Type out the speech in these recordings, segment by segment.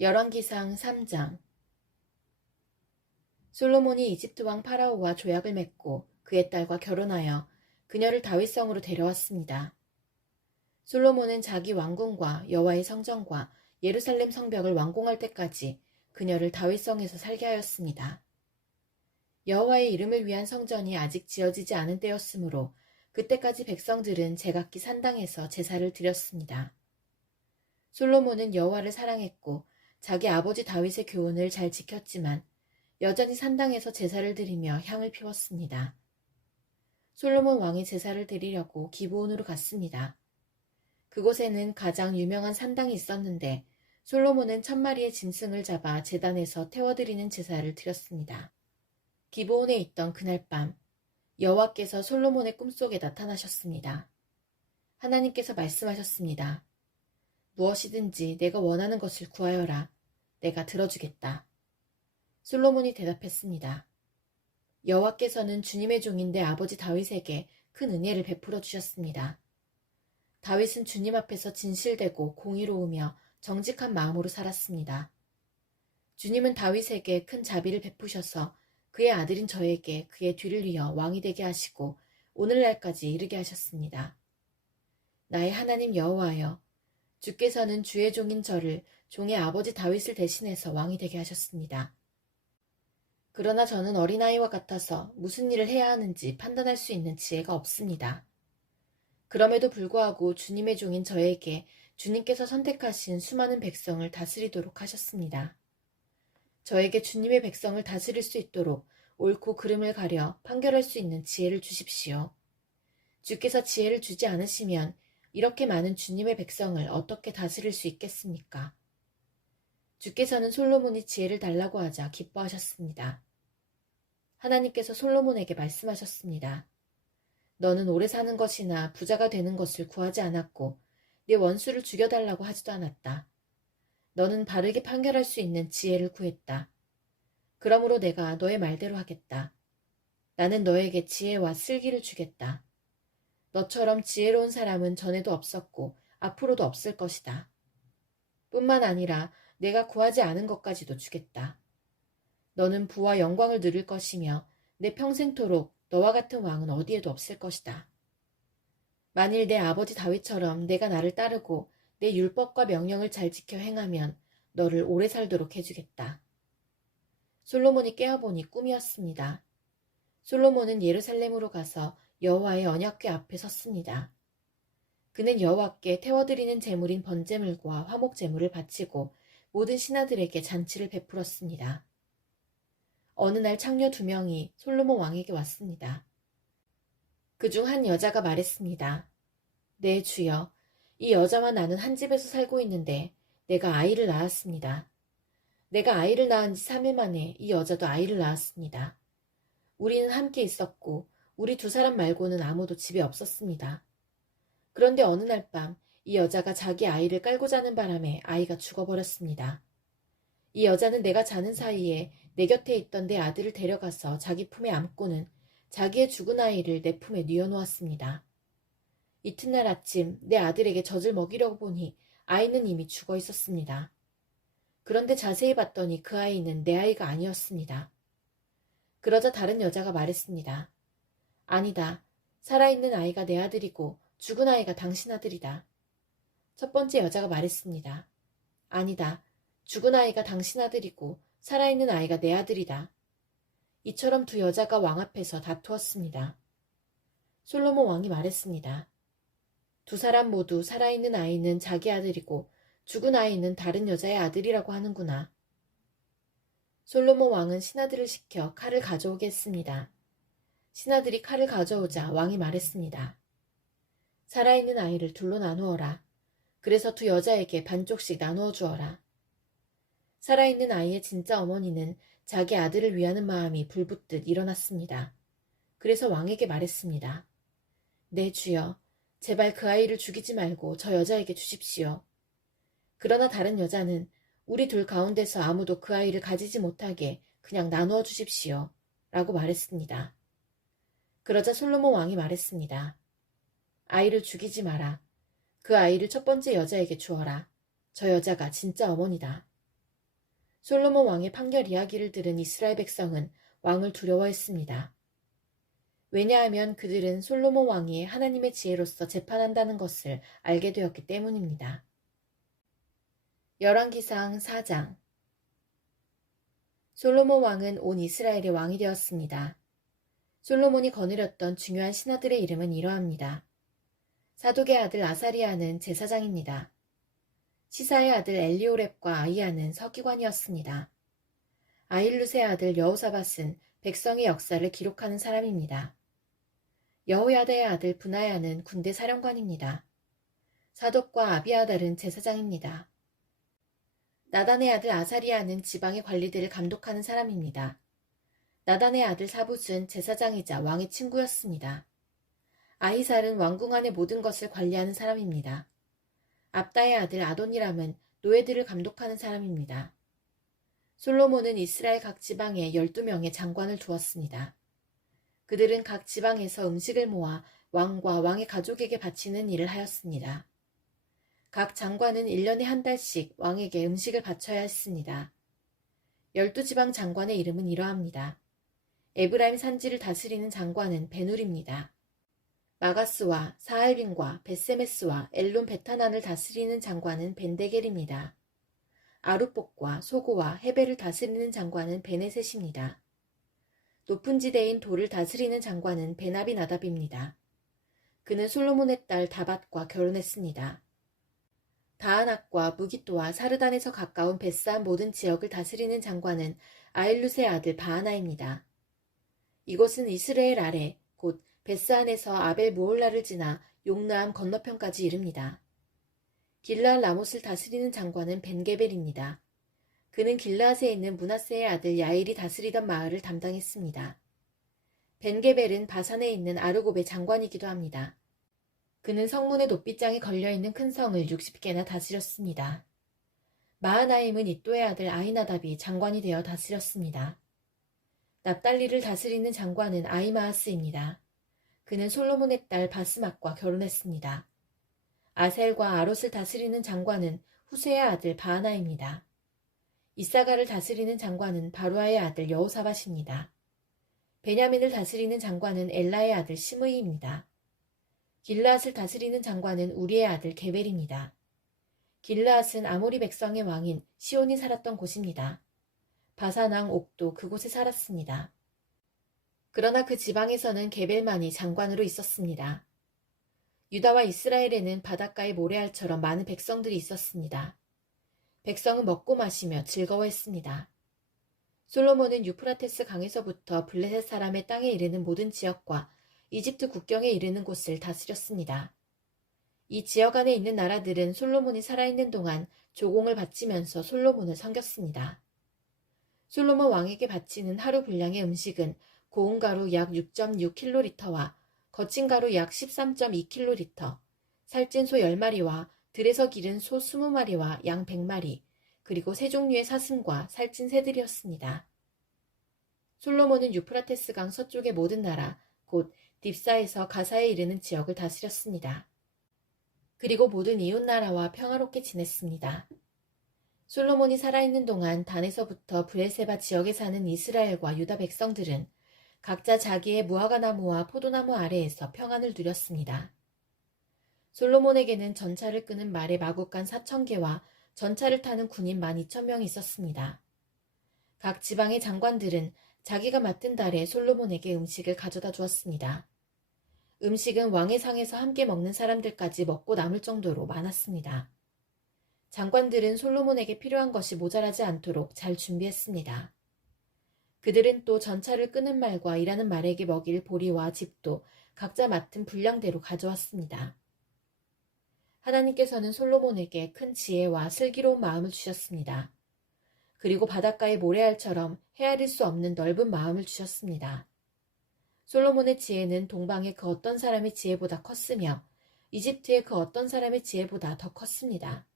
열왕기상 3장. 솔로몬이 이집트 왕 파라오와 조약을 맺고 그의 딸과 결혼하여 그녀를 다윗성으로 데려왔습니다. 솔로몬은 자기 왕궁과 여호와의 성전과 예루살렘 성벽을 완공할 때까지 그녀를 다윗성에서 살게 하였습니다. 여호와의 이름을 위한 성전이 아직 지어지지 않은 때였으므로 그때까지 백성들은 제각기 산당에서 제사를 드렸습니다. 솔로몬은 여호와를 사랑했고 자기 아버지 다윗의 교훈을 잘 지켰지만 여전히 산당에서 제사를 드리며 향을 피웠습니다. 솔로몬 왕이 제사를 드리려고 기브온으로 갔습니다. 그곳에는 가장 유명한 산당이 있었는데 솔로몬은 1000마리의 짐승을 잡아 제단에서 태워드리는 제사를 드렸습니다. 기브온에 있던 그날 밤 여호와께서 솔로몬의 꿈속에 나타나셨습니다. 하나님께서 말씀하셨습니다. 무엇이든지 내가 원하는 것을 구하여라. 내가 들어주겠다. 솔로몬이 대답했습니다. 여호와께서는 주님의 종인 내 아버지 다윗에게 큰 은혜를 베풀어 주셨습니다. 다윗은 주님 앞에서 진실되고 공의로우며 정직한 마음으로 살았습니다. 주님은 다윗에게 큰 자비를 베푸셔서 그의 아들인 저에게 그의 뒤를 이어 왕이 되게 하시고 오늘날까지 이르게 하셨습니다. 나의 하나님 여호와여, 주께서는 주의 종인 저를 종의 아버지 다윗을 대신해서 왕이 되게 하셨습니다. 그러나 저는 어린아이와 같아서 무슨 일을 해야 하는지 판단할 수 있는 지혜가 없습니다. 그럼에도 불구하고 주님의 종인 저에게 주님께서 선택하신 수많은 백성을 다스리도록 하셨습니다. 저에게 주님의 백성을 다스릴 수 있도록 옳고 그름을 가려 판결할 수 있는 지혜를 주십시오. 주께서 지혜를 주지 않으시면 이렇게 많은 주님의 백성을 어떻게 다스릴 수 있겠습니까? 주께서는 솔로몬이 지혜를 달라고 하자 기뻐하셨습니다. 하나님께서 솔로몬에게 말씀하셨습니다. 너는 오래 사는 것이나 부자가 되는 것을 구하지 않았고 네 원수를 죽여달라고 하지도 않았다. 너는 바르게 판결할 수 있는 지혜를 구했다. 그러므로 내가 너의 말대로 하겠다. 나는 너에게 지혜와 슬기를 주겠다. 너처럼 지혜로운 사람은 전에도 없었고 앞으로도 없을 것이다. 뿐만 아니라 내가 구하지 않은 것까지도 주겠다. 너는 부와 영광을 누릴 것이며 내 평생토록 너와 같은 왕은 어디에도 없을 것이다. 만일 내 아버지 다윗처럼 내가 나를 따르고 내 율법과 명령을 잘 지켜 행하면 너를 오래 살도록 해주겠다. 솔로몬이 깨어보니 꿈이었습니다. 솔로몬은 예루살렘으로 가서 여호와의 언약궤 앞에 섰습니다. 그는 여호와께 태워드리는 제물인 번제물과 화목제물을 바치고 모든 신하들에게 잔치를 베풀었습니다. 어느 날 창녀 2명이 솔로몬 왕에게 왔습니다. 그중 한 여자가 말했습니다. 네, 주여. 이 여자와 나는 한 집에서 살고 있는데 내가 아이를 낳았습니다. 내가 아이를 낳은 지 3일 만에 이 여자도 아이를 낳았습니다. 우리는 함께 있었고 우리 2사람 말고는 아무도 집에 없었습니다. 그런데 어느 날 밤 이 여자가 자기 아이를 깔고 자는 바람에 아이가 죽어버렸습니다. 이 여자는 내가 자는 사이에 내 곁에 있던 내 아들을 데려가서 자기 품에 안고는 자기의 죽은 아이를 내 품에 뉘어놓았습니다. 이튿날 아침 내 아들에게 젖을 먹이려고 보니 아이는 이미 죽어 있었습니다. 그런데 자세히 봤더니 그 아이는 내 아이가 아니었습니다. 그러자 다른 여자가 말했습니다. 아니다. 살아있는 아이가 내 아들이고 죽은 아이가 당신 아들이다. 첫 번째 여자가 말했습니다. 아니다. 죽은 아이가 당신 아들이고 살아있는 아이가 내 아들이다. 이처럼 2 여자가 왕 앞에서 다투었습니다. 솔로몬 왕이 말했습니다. 2사람 모두 살아있는 아이는 자기 아들이고 죽은 아이는 다른 여자의 아들이라고 하는구나. 솔로몬 왕은 신하들을 시켜 칼을 가져오게 했습니다. 신하들이 칼을 가져오자 왕이 말했습니다. 살아있는 아이를 2로 나누어라. 그래서 2 여자에게 반쪽씩 나누어 주어라. 살아있는 아이의 진짜 어머니는 자기 아들을 위하는 마음이 불붙듯 일어났습니다. 그래서 왕에게 말했습니다. 네, 주여. 제발 그 아이를 죽이지 말고 저 여자에게 주십시오. 그러나 다른 여자는 우리 2 가운데서 아무도 그 아이를 가지지 못하게 그냥 나누어 주십시오. 라고 말했습니다. 그러자 솔로몬 왕이 말했습니다. 아이를 죽이지 마라. 그 아이를 첫 번째 여자에게 주어라. 저 여자가 진짜 어머니다. 솔로몬 왕의 판결 이야기를 들은 이스라엘 백성은 왕을 두려워했습니다. 왜냐하면 그들은 솔로몬 왕이 하나님의 지혜로서 재판한다는 것을 알게 되었기 때문입니다. 열왕기상 4장. 솔로몬 왕은 온 이스라엘의 왕이 되었습니다. 솔로몬이 거느렸던 중요한 신하들의 이름은 이러합니다. 사독의 아들 아사리아는 제사장입니다. 시사의 아들 엘리오렙과 아이야는 서기관이었습니다. 아힐룻의 아들 여호사밧은 백성의 역사를 기록하는 사람입니다. 여호야다의 아들 브나야는 군대 사령관입니다. 사독과 아비아달은 제사장입니다. 나단의 아들 아사리아는 지방의 관리들을 감독하는 사람입니다. 나단의 아들 사붓은 제사장이자 왕의 친구였습니다. 아히살은 왕궁 안의 모든 것을 관리하는 사람입니다. 압다의 아들 아도니람은 노예들을 감독하는 사람입니다. 솔로몬은 이스라엘 각 지방에 12명의 장관을 두었습니다. 그들은 각 지방에서 음식을 모아 왕과 왕의 가족에게 바치는 일을 하였습니다. 각 장관은 1년에 한 달씩 왕에게 음식을 바쳐야 했습니다. 12지방 장관의 이름은 이러합니다. 에브라임 산지를 다스리는 장관은 베눌입니다. 마가스와 사알빈과 베세메스와 엘론 베타난을 다스리는 장관은 벤데겔입니다. 아룻복과 소고와 헤벨을 다스리는 장관은 베네셋입니다. 높은 지대인 돌을 다스리는 장관은 베나비나답입니다. 그는 솔로몬의 딸 다밧과 결혼했습니다. 다아낙과 무기또와 사르단에서 가까운 베스한 모든 지역을 다스리는 장관은 아일룻의 아들 바하나입니다. 이곳은 이스라엘 아래 곧 베스안에서 아벨 무올라를 지나 용나암 건너편까지 이릅니다. 길르앗 라못을 다스리는 장관은 벤게벨입니다. 그는 길르앗에 있는 므낫세의 아들 야일이 다스리던 마을을 담당했습니다. 벤게벨은 바산에 있는 아르곱의 장관이기도 합니다. 그는 성문의 높빗장에 걸려있는 큰 성을 60개나 다스렸습니다. 마하나임은 이또의 아들 아히나답이 장관이 되어 다스렸습니다. 납달리를 다스리는 장관은 아히마아스입니다. 그는 솔로몬의 딸 바스맛과 결혼했습니다. 아셀과 아롯을 다스리는 장관은 후세의 아들 바하나입니다. 이사가를 다스리는 장관은 바루아의 아들 여호사밧입니다. 베냐민을 다스리는 장관은 엘라의 아들 시므이입니다. 길르앗을 다스리는 장관은 우리의 아들 게벨입니다. 길르앗은 아모리 백성의 왕인 시온이 살았던 곳입니다. 바산 왕 옥도 그곳에 살았습니다. 그러나 그 지방에서는 게벨만이 장관으로 있었습니다. 유다와 이스라엘에는 바닷가의 모래알처럼 많은 백성들이 있었습니다. 백성은 먹고 마시며 즐거워했습니다. 솔로몬은 유프라테스 강에서부터 블레셋 사람의 땅에 이르는 모든 지역과 이집트 국경에 이르는 곳을 다스렸습니다. 이 지역 안에 있는 나라들은 솔로몬이 살아있는 동안 조공을 바치면서 솔로몬을 섬겼습니다. 솔로몬 왕에게 바치는 하루 분량의 음식은 고운 가루 약 6.6kg와 거친 가루 약 13.2kg, 살찐 소 10마리와 들에서 기른 소 20마리와 양 100마리, 그리고 세 종류의 사슴과 살찐 새들이었습니다. 솔로몬은 유프라테스 강 서쪽의 모든 나라, 곧 딥사에서 가사에 이르는 지역을 다스렸습니다. 그리고 모든 이웃나라와 평화롭게 지냈습니다. 솔로몬이 살아있는 동안 단에서부터 브엘세바 지역에 사는 이스라엘과 유다 백성들은 각자 자기의 무화과나무와 포도나무 아래에서 평안을 누렸습니다. 솔로몬에게는 전차를 끄는 말의 마구간 4,000개와 전차를 타는 군인 12,000명이 있었습니다. 각 지방의 장관들은 자기가 맡은 달에 솔로몬에게 음식을 가져다 주었습니다. 음식은 왕의 상에서 함께 먹는 사람들까지 먹고 남을 정도로 많았습니다. 장관들은 솔로몬에게 필요한 것이 모자라지 않도록 잘 준비했습니다. 그들은 또 전차를 끄는 말과 일하는 말에게 먹일 보리와 짚도 각자 맡은 분량대로 가져왔습니다. 하나님께서는 솔로몬에게 큰 지혜와 슬기로운 마음을 주셨습니다. 그리고 바닷가의 모래알처럼 헤아릴 수 없는 넓은 마음을 주셨습니다. 솔로몬의 지혜는 동방의 그 어떤 사람의 지혜보다 컸으며 이집트의 그 어떤 사람의 지혜보다 더 컸습니다.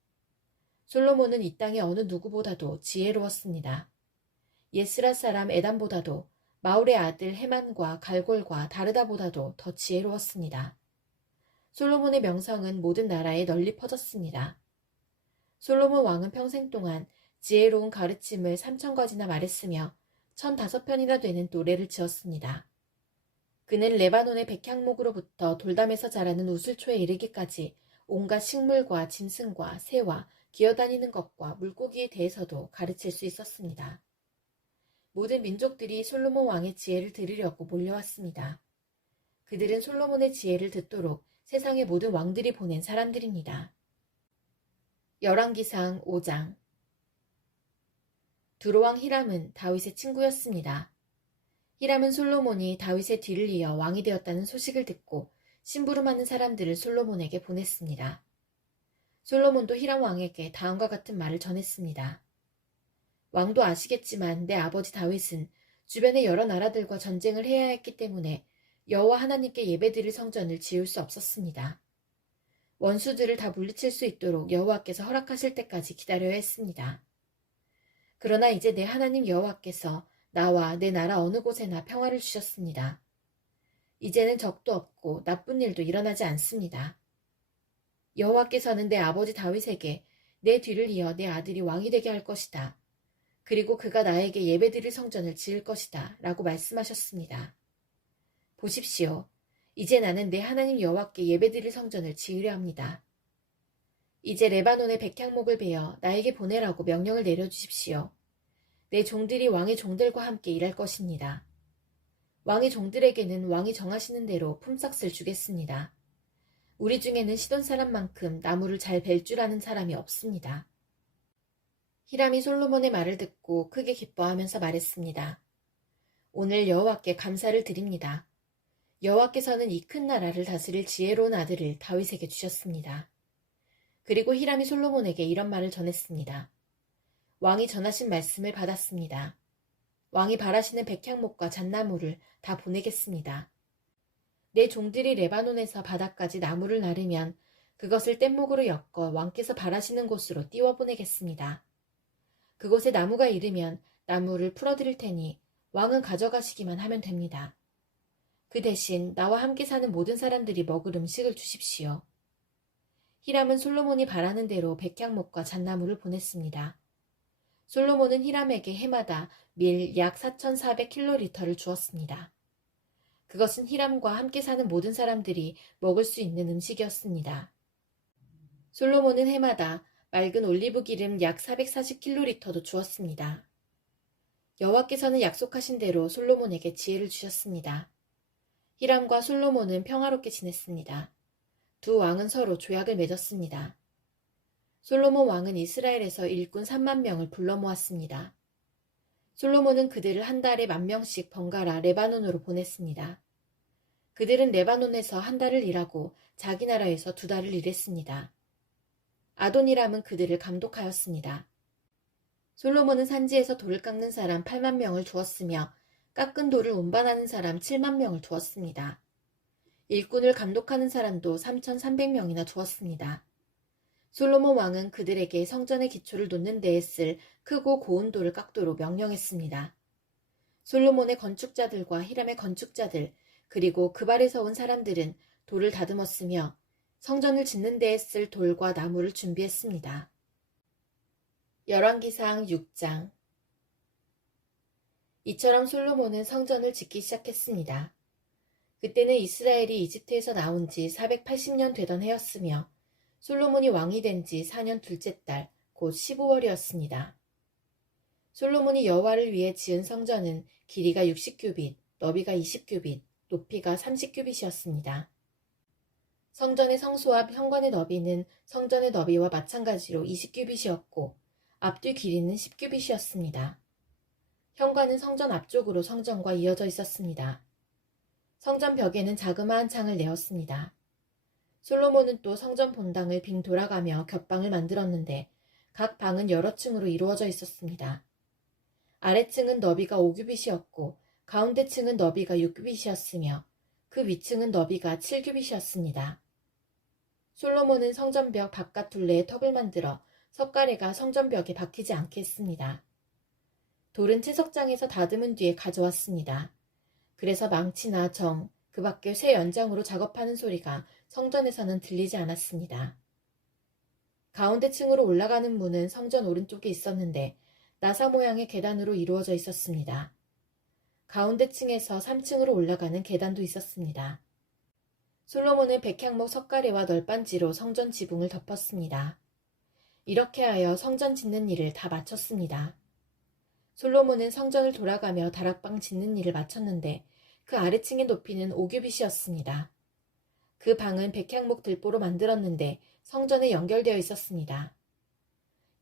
솔로몬은 이 땅의 어느 누구보다도 지혜로웠습니다. 예스라 사람 에담보다도 마울의 아들 헤만과 갈골과 다르다보다도 더 지혜로웠습니다. 솔로몬의 명성은 모든 나라에 널리 퍼졌습니다. 솔로몬 왕은 평생 동안 지혜로운 가르침을 3,000가지나 말했으며 1,005편이나 되는 노래를 지었습니다. 그는 레바논의 백향목으로부터 돌담에서 자라는 우슬초에 이르기까지 온갖 식물과 짐승과 새와 기어다니는 것과 물고기에 대해서도 가르칠 수 있었습니다. 모든 민족들이 솔로몬 왕의 지혜를 들으려고 몰려왔습니다. 그들은 솔로몬의 지혜를 듣도록 세상의 모든 왕들이 보낸 사람들입니다. 열왕기상 5장. 두로왕 히람은 다윗의 친구였습니다. 히람은 솔로몬이 다윗의 뒤를 이어 왕이 되었다는 소식을 듣고 심부름하는 사람들을 솔로몬에게 보냈습니다. 솔로몬도 히람 왕에게 다음과 같은 말을 전했습니다. 왕도 아시겠지만 내 아버지 다윗은 주변의 여러 나라들과 전쟁을 해야 했기 때문에 여호와 하나님께 예배드릴 성전을 지을 수 없었습니다. 원수들을 다 물리칠 수 있도록 여호와께서 허락하실 때까지 기다려야 했습니다. 그러나 이제 내 하나님 여호와께서 나와 내 나라 어느 곳에나 평화를 주셨습니다. 이제는 적도 없고 나쁜 일도 일어나지 않습니다. 여호와께서는 내 아버지 다윗에게 내 뒤를 이어 내 아들이 왕이 되게 할 것이다. 그리고 그가 나에게 예배드릴 성전을 지을 것이다. 라고 말씀하셨습니다. 보십시오. 이제 나는 내 하나님 여호와께 예배드릴 성전을 지으려 합니다. 이제 레바논의 백향목을 베어 나에게 보내라고 명령을 내려주십시오. 내 종들이 왕의 종들과 함께 일할 것입니다. 왕의 종들에게는 왕이 정하시는 대로 품삯을 주겠습니다. 우리 중에는 시돈 사람만큼 나무를 잘 벨 줄 아는 사람이 없습니다. 히람이 솔로몬의 말을 듣고 크게 기뻐하면서 말했습니다. 오늘 여호와께 감사를 드립니다. 여호와께서는 이 큰 나라를 다스릴 지혜로운 아들을 다윗에게 주셨습니다. 그리고 히람이 솔로몬에게 이런 말을 전했습니다. 왕이 전하신 말씀을 받았습니다. 왕이 바라시는 백향목과 잣나무를 다 보내겠습니다. 내 종들이 레바논에서 바다까지 나무를 나르면 그것을 뗏목으로 엮어 왕께서 바라시는 곳으로 띄워보내겠습니다. 그곳에 나무가 이르면 나무를 풀어드릴 테니 왕은 가져가시기만 하면 됩니다. 그 대신 나와 함께 사는 모든 사람들이 먹을 음식을 주십시오. 히람은 솔로몬이 바라는 대로 백향목과 잣나무를 보냈습니다. 솔로몬은 히람에게 해마다 밀 약 4,400킬로리터를 주었습니다. 그것은 히람과 함께 사는 모든 사람들이 먹을 수 있는 음식이었습니다. 솔로몬은 해마다 맑은 올리브 기름 약 440킬로리터도 주었습니다. 여호와께서는 약속하신 대로 솔로몬에게 지혜를 주셨습니다. 히람과 솔로몬은 평화롭게 지냈습니다. 두 왕은 서로 조약을 맺었습니다. 솔로몬 왕은 이스라엘에서 일꾼 3만 명을 불러 모았습니다. 솔로몬은 그들을 한 달에 10,000명씩 번갈아 레바논으로 보냈습니다. 그들은 레바논에서 한 달을 일하고 자기 나라에서 2달을 일했습니다. 아도니람은 그들을 감독하였습니다. 솔로몬은 산지에서 돌을 깎는 사람 8만 명을 두었으며 깎은 돌을 운반하는 사람 7만 명을 두었습니다. 일꾼을 감독하는 사람도 3,300명이나 두었습니다. 솔로몬 왕은 그들에게 성전의 기초를 놓는 데에 쓸 크고 고운 돌을 깎도록 명령했습니다. 솔로몬의 건축자들과 히람의 건축자들 그리고 그발에서 온 사람들은 돌을 다듬었으며 성전을 짓는 데에 쓸 돌과 나무를 준비했습니다. 열왕기상 6장. 이처럼 솔로몬은 성전을 짓기 시작했습니다. 그때는 이스라엘이 이집트에서 나온 지 480년 되던 해였으며 솔로몬이 왕이 된 지 4년 둘째 달 곧 15월이었습니다. 솔로몬이 여호와를 위해 지은 성전은 길이가 60규빗, 너비가 20규빗, 높이가 30규빗이었습니다. 성전의 성소 앞 현관의 너비는 성전의 너비와 마찬가지로 20규빗이었고 앞뒤 길이는 10규빗이었습니다. 현관은 성전 앞쪽으로 성전과 이어져 있었습니다. 성전 벽에는 자그마한 창을 내었습니다. 솔로몬은 또 성전 본당을 빙 돌아가며 겹방을 만들었는데 각 방은 여러 층으로 이루어져 있었습니다. 아래층은 너비가 5규빗이었고 가운데 층은 너비가 6규빗이었으며 그 위층은 너비가 7규빗이었습니다. 솔로몬은 성전벽 바깥 둘레에 턱을 만들어 석가래가 성전벽에 박히지 않게 했습니다. 돌은 채석장에서 다듬은 뒤에 가져왔습니다. 그래서 망치나 정, 그 밖에 쇠 연장으로 작업하는 소리가 성전에서는 들리지 않았습니다. 가운데 층으로 올라가는 문은 성전 오른쪽에 있었는데 나사 모양의 계단으로 이루어져 있었습니다. 가운데 층에서 3층으로 올라가는 계단도 있었습니다. 솔로몬은 백향목 석가래와 널빤지로 성전 지붕을 덮었습니다. 이렇게 하여 성전 짓는 일을 다 마쳤습니다. 솔로몬은 성전을 돌아가며 다락방 짓는 일을 마쳤는데 그 아래층의 높이는 5규빗이었습니다. 그 방은 백향목 들보로 만들었는데 성전에 연결되어 있었습니다.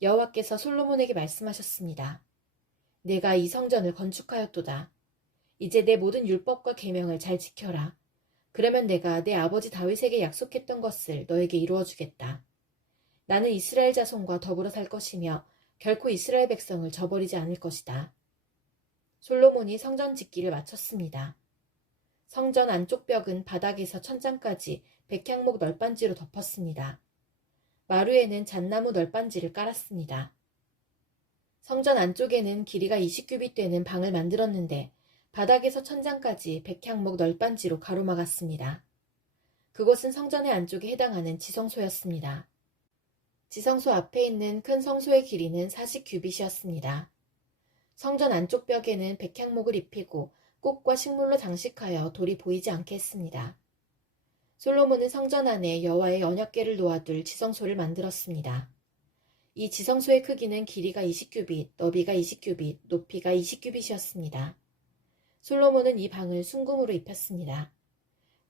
여호와께서 솔로몬에게 말씀하셨습니다. 내가 이 성전을 건축하였도다. 이제 내 모든 율법과 계명을 잘 지켜라. 그러면 내가 내 아버지 다윗에게 약속했던 것을 너에게 이루어 주겠다. 나는 이스라엘 자손과 더불어 살 것이며 결코 이스라엘 백성을 저버리지 않을 것이다. 솔로몬이 성전 짓기를 마쳤습니다. 성전 안쪽 벽은 바닥에서 천장까지 백향목 널빤지로 덮었습니다. 마루에는 잣나무 널빤지를 깔았습니다. 성전 안쪽에는 길이가 20규빗 되는 방을 만들었는데 바닥에서 천장까지 백향목 널빤지로 가로막았습니다. 그곳은 성전의 안쪽에 해당하는 지성소였습니다. 지성소 앞에 있는 큰 성소의 길이는 40규빗이었습니다. 성전 안쪽 벽에는 백향목을 입히고 꽃과 식물로 장식하여 돌이 보이지 않게 했습니다. 솔로몬은 성전 안에 여호와의 언약궤를 놓아둘 지성소를 만들었습니다. 이 지성소의 크기는 길이가 20규빗, 너비가 20규빗, 높이가 20규빗이었습니다. 솔로몬은 이 방을 순금으로 입혔습니다.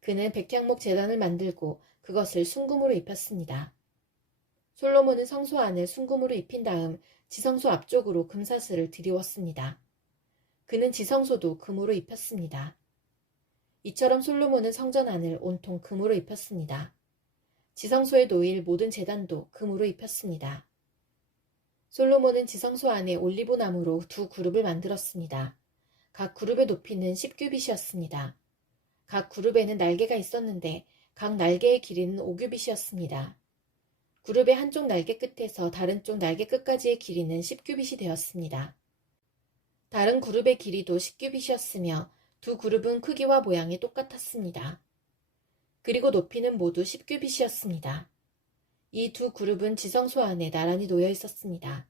그는 백향목 제단을 만들고 그것을 순금으로 입혔습니다. 솔로몬은 성소 안을 순금으로 입힌 다음 지성소 앞쪽으로 금사슬을 들이웠습니다. 그는 지성소도 금으로 입혔습니다. 이처럼 솔로몬은 성전 안을 온통 금으로 입혔습니다. 지성소에 놓일 모든 제단도 금으로 입혔습니다. 솔로몬은 지성소 안에 올리브나무로 두 그룹을 만들었습니다. 각 그룹의 높이는 10규빗이었습니다. 각 그룹에는 날개가 있었는데 각 날개의 길이는 5규빗이었습니다. 그룹의 한쪽 날개 끝에서 다른 쪽 날개 끝까지의 길이는 10규빗이 되었습니다. 다른 그룹의 길이도 10규빗이었으며 두 그룹은 크기와 모양이 똑같았습니다. 그리고 높이는 모두 10규빗이었습니다. 이 두 그룹은 지성소 안에 나란히 놓여 있었습니다.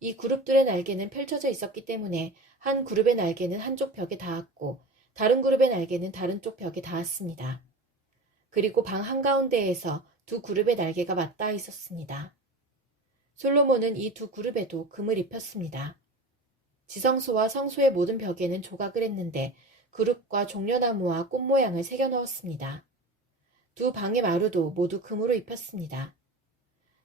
이 그룹들의 날개는 펼쳐져 있었기 때문에 한 그룹의 날개는 한쪽 벽에 닿았고 다른 그룹의 날개는 다른 쪽 벽에 닿았습니다. 그리고 방 한가운데에서 두 그룹의 날개가 맞닿아 있었습니다. 솔로몬은 이 두 그룹에도 금을 입혔습니다. 지성소와 성소의 모든 벽에는 조각을 했는데 그룹과 종려나무와 꽃 모양을 새겨 넣었습니다. 두 방의 마루도 모두 금으로 입혔습니다.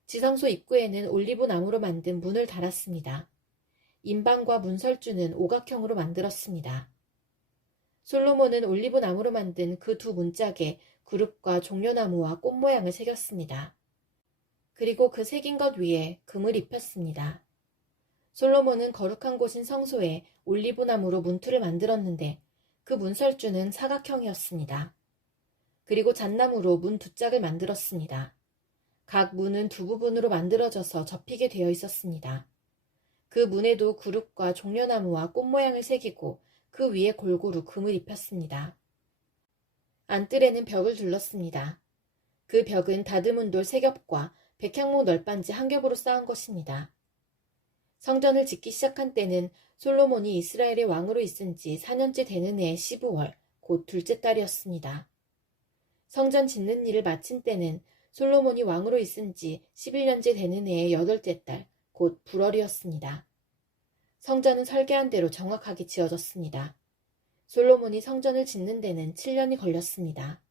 지성소 입구에는 올리브 나무로 만든 문을 달았습니다. 인방과 문설주는 오각형으로 만들었습니다. 솔로몬은 올리브 나무로 만든 그 두 문짝에 그룹과 종려나무와 꽃 모양을 새겼습니다. 그리고 그 새긴 것 위에 금을 입혔습니다. 솔로몬은 거룩한 곳인 성소에 올리브나무로 문틀을 만들었는데 그 문설주는 사각형이었습니다. 그리고 잣나무로 문 두 짝을 만들었습니다. 각 문은 두 부분으로 만들어져서 접히게 되어 있었습니다. 그 문에도 그룹과 종려나무와 꽃 모양을 새기고 그 위에 골고루 금을 입혔습니다. 안뜰에는 벽을 둘렀습니다. 그 벽은 다듬은 돌 3겹과 백향목 널빤지 1겹으로 쌓은 것입니다. 성전을 짓기 시작한 때는 솔로몬이 이스라엘의 왕으로 있은 지 4년째 되는 해의 15월, 곧 둘째 달이었습니다. 성전 짓는 일을 마친 때는 솔로몬이 왕으로 있은 지 11년째 되는 해의 8째 달, 곧 불월이었습니다. 성전은 설계한 대로 정확하게 지어졌습니다. 솔로몬이 성전을 짓는 데는 7년이 걸렸습니다.